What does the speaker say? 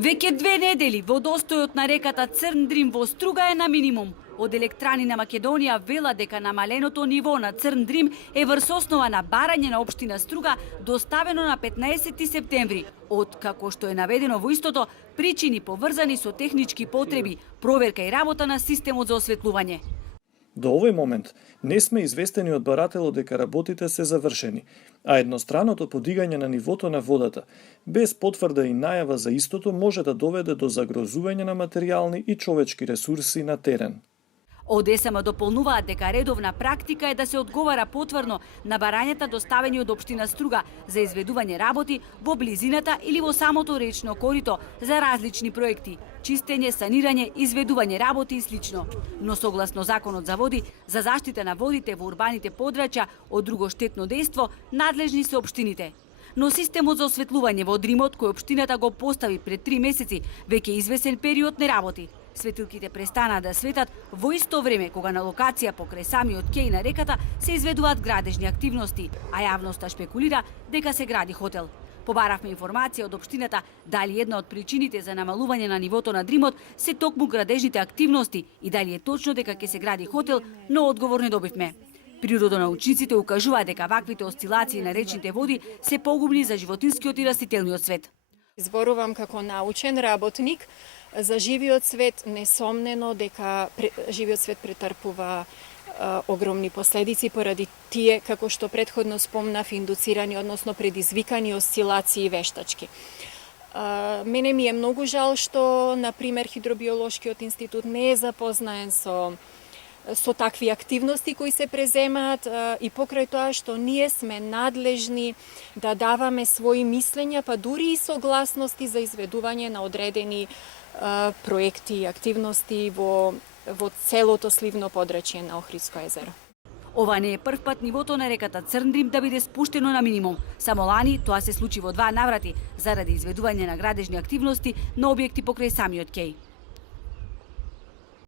Веќе 2 недели водостојот на реката Црн Дрим во Струга е на минимум. Од Електрани на Македонија вела дека намаленото ниво на Црн Дрим е врз основа на барање на општина Струга доставено на 15 септември. Од, како што е наведено во истото, причини поврзани со технички потреби, проверка и работа на системот за осветлување. До овој момент не сме известени од барателот дека работите се завршени, а едностранното подигање на нивото на водата, без потврда и најава за истото, може да доведе до загрозување на материјални и човечки ресурси на терен. Од ЕСМ дополнуваат дека редовна практика е да се одговара потврдно на барањата доставени од општина Струга за изведување работи во близината или во самото речно корито за различни проекти, чистење, санирање, изведување работи и слично. Но согласно Законот за води, за заштита на водите во урбаните подрачја од друго штетно дејство, надлежни се општините. Но системот за осветлување во Дримот, кој општината го постави пред 3 месеци, веќе извесен период не работи. Светилките престанаа да светат во исто време кога на локација покрај самиот кеј на реката се изведуваат градежни активности, а јавноста шпекулира дека се гради хотел. Побаравме информација од општината дали една од причините за намалување на нивото на Дримот се токму градежните активности и дали е точно дека ќе се гради хотел, но одговор не добивме. Природонаучниците укажуваат дека ваквите осцилации на речните води се погубни за животинскиот и растителниот свет. Зборувам како научен работник. За живиот свет несомнено дека живиот свет претрпува огромни последици поради тие, како што претходно спомнав, индуцирани, односно предизвикани осцилации вештачки. Мене ми е многу жал што, например, Хидробиолошкиот институт не е запознаен со такви активности кои се преземаат и покрај тоа што ние сме надлежни да даваме своји мислења, па дури и согласности за изведување на одредени проекти и активности во целото сливно подрачје на Охридско езеро. Ова не е прв пат нивото на реката Црн Дрим да биде спуштено на минимум. Само лани тоа се случи во 2 наврати заради изведување на градежни активности на објекти покрај самиот кеј.